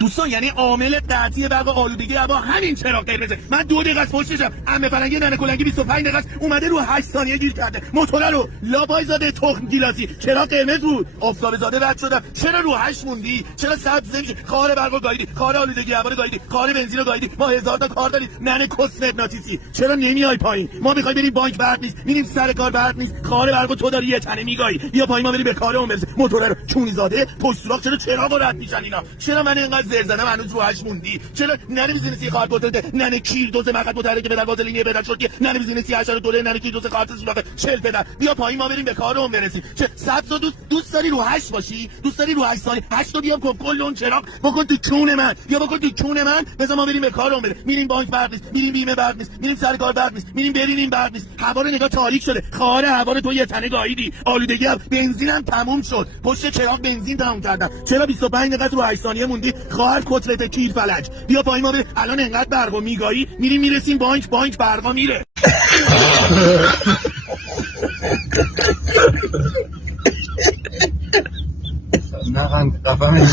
دوستان یعنی عامل قطعی برق آلودگی هوا همین چراغ قرمزه. من 2 دقیقه از پشتشم، عمه فرنگی ننه کلنگی 25 دقیقه اومده رو 8 ثانیه گیر کرده موتور رو. لابای زاده تخم گیلاسی چرا قرمز بود؟ آفتاب زاده رد شدم چرا رو 8 موندی؟ چرا سبز نمیشه؟ کار برق گایدی، کار آلودگی هوا رو گایدی، کار بنزین رو گایدی. ما 1000 تا کار داریم. ننه کس مغناطیسی چرا نمیای پایین؟ ما میخوای بریم بانک برق نیست، میریم سر کار برق نیست، کار برق تو داری یه تنه میگای. بیا پایین ما بریم به کار اون برسه. موتور رو چونی زاده پشت سوراخ چرا چراغ رد میشن اینا؟ چرا من اینقدر زر زدم هنوز رو 8 موندی؟ چرا ننه بیزینسی کارت بوده ننه کیر دوز مقد بوده که بدل وازلین بدل شد که ننه بیزینسی 8 دوله ننه کیر دوز کارت سوراخ 40 بدل. بیا پایین ما بریم به کار اون برسیم. چه سبز دوست داری رو 8 باشی؟ دوست داری رو 8 ثانیه 8 تا بیام کل اون چراغ بکن تو چون من، یا بکن تو چون من. بذار ما بریم به کار اون بریم. میریم بانک برق نیست، میریم بیمه برق نیست، میریم سر کار برق نیست، میریم برینیم برق نیست. هوا رو نگاه تاریک شده، خاره هوا رو تو یه تنه گاییدی. آلودگی هم بنزینم تموم شد، پشت چراغ بنزین تموم کردم. چرا 25 دقیقه رو 8 ثانیه موندی؟ خواهر کتلت کیر فلج. بیا پایین ما بریم. الان انقدر برقو میگایی میریم میرسیم بانک برقا میره. نه قفمه